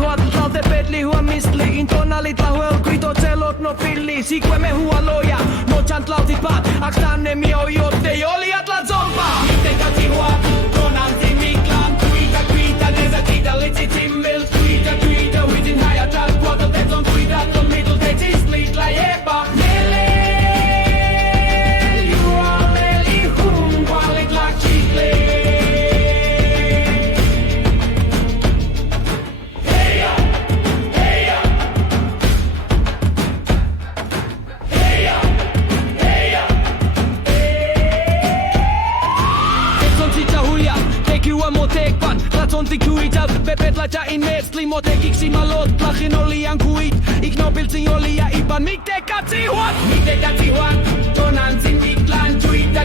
Mictecacihuatl, tlāltepētl, ihuan, miztli, tōnalli, tlahuel, Cuīca, ocēlōtl, nopilli, Xīquemehualoya, nōchcān, tlalticpāc, āxcān, nemi, ātla, tzompa. Mictecacihuatl, tonāntzin, mictlān, Cuīca, Cuīca, huitin Huiya, traduite, cuidado, middle, texte, tlahuel, Huiya, Motēkih Xīmalōtl, miztli, Motēkih Xīmalōtl, Cuīca, Mictecacihuatl, tonāntzin, mictlān, Cuīca,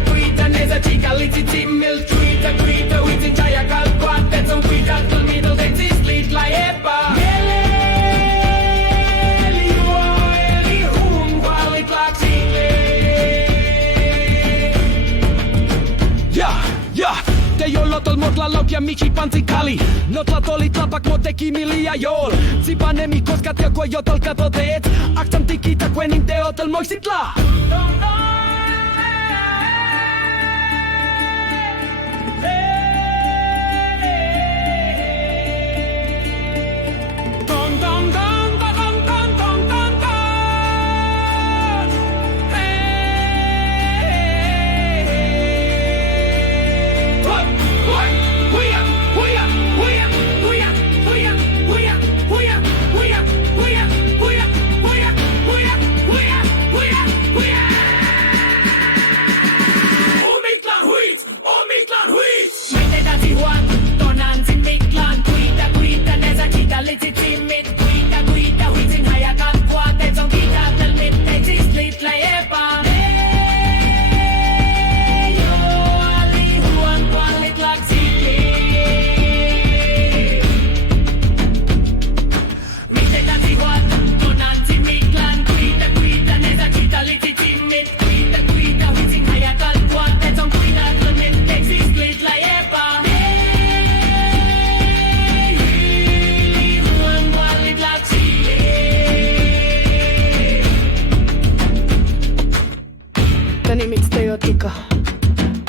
huitin cuidado, middle, texte, tlahuel, ocēlōtl, motlalokja, michi panzikali, tlahuel, Motēkih Xīmalōtl, nemi, koskatjako, katotēts, āxcān tikita, teotl, miztli.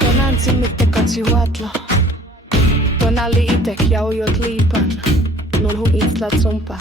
tonāntzin, Mictecacihuatl, tōnalli itek ja ujot liipan, nulhu itsla tsompa.